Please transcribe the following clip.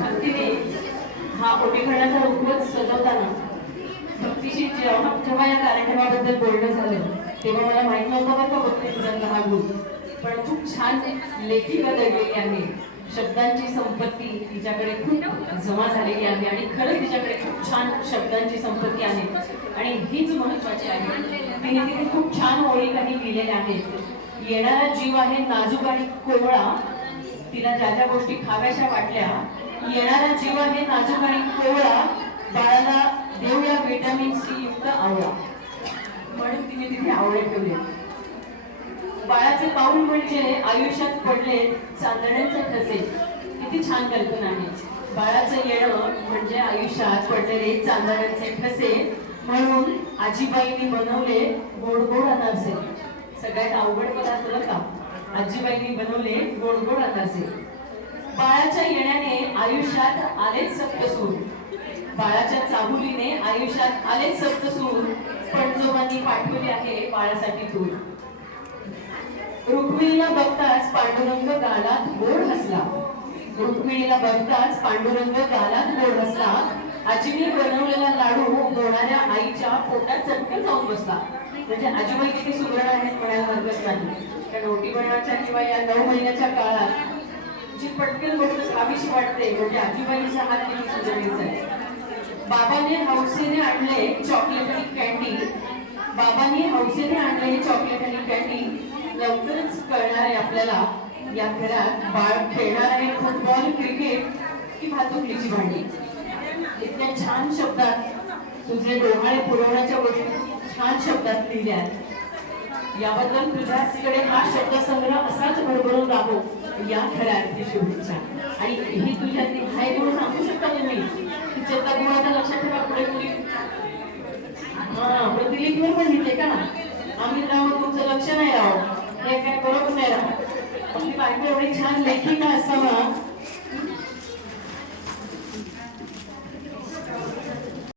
भक्तीने हा ओटीखंडाचा रुखवत सजवताना भक्तीशी जेव्हा या कार्यक्रमाबद्दल बोलणं झालं तेव्हा मला माहित नव्हतं बरं का भक्ती सुरांचा हा गुण, पण खूप छान लेखिका दडलेली आहे. शब्दांची संपत्ती तिच्याकडे खूप जमा झालेली आहे आणि खरंच तिच्याकडे खूप छान शब्दांची संपत्ती आहे आणि हीच महत्वाची आहे. तिने तिथे खूप छान ओळी काही लिहिलेल्या आहेत. येणारा जीव आहे नाजूक आणि कोवळा, तिला ज्या ज्या गोष्टी खाव्याशा वाटल्या. येणारा जीव आहे नाजूक आणि कोवळा, बाळाला देऊया व्हिटॅमिन सी युक्त आवळा, म्हणून तिने तिथे आवळे ठेवले. बाळाचे पाऊल म्हणजे आयुष्यात पडले चांदण्यांचे ठसे, किती छान कल्पना आहे. बाळाचं येणं म्हणजे आयुष्यात पडलेले चांदण्यांचे ठसे, म्हणून आजीबाईंनी बनवले गोड गोड अनारसे. सगळ्यात अवघड पदार्थ बरं का, आजीबाईंनी बनवले गोड गोड अनारसे. बाळाच्या येण्याने आयुष्यात आलेच सप्तसूर, बाळाच्या चाहुलीने आयुष्यात आलेच सप्तसूर, पणजोबांनी पाठवली आहे बाळासाठी तूर. रुक्मिणीला बघताच पांडुरंग गालात गोड हसला, रुक्मिणीला बघताच पांडुरंग गालात गोड हसला. आजीने बनवलेला लाडू होणाऱ्या आईच्या पोटात चटकन जाऊन बसला. म्हणजे आजीबाई किती सुगरण आहेत म्हणायला हरकत नाही. कारण ओटीपणाच्या किंवा या 9 महिन्याच्या काळात जी पटकन गोष्ट खावीशी वाटते म्हणजे आजीबाईचा हात किती सुगरणीचा आहे. बाबांनी हौसेने आणले चॉकलेट आणि कॅन्डी, बाबांनी हौसेने आणले चॉकलेट आणि कॅन्डी. लवकरच कळणार आहे आपल्याला या घरात बाळ खेळणार आहे फुटबॉल, क्रिकेट की भातुकलीची भांडी. इतक्या छान शब्दात तुझे डोहाळे पुरवण्याच्या गोष्टी छान शब्दात लिहिल्या आहेत. याबद्दल तुझ्याकडे हा शब्दसंग्रह असाच भरभरून राहो या घरात शुभेच्छा. आणि ही तुझ्या हाय गुण सांगू शकता तुम्ही तिच्यातला गुण आता लक्षात ठेवा. पुढे मुली प्रतिलिपीवर पण लिहिते का आम्ही राहू तुमचं लक्ष नाही राहो, हे काय बरोबर नाही राहत. आपली बायको एवढी छान लेखिका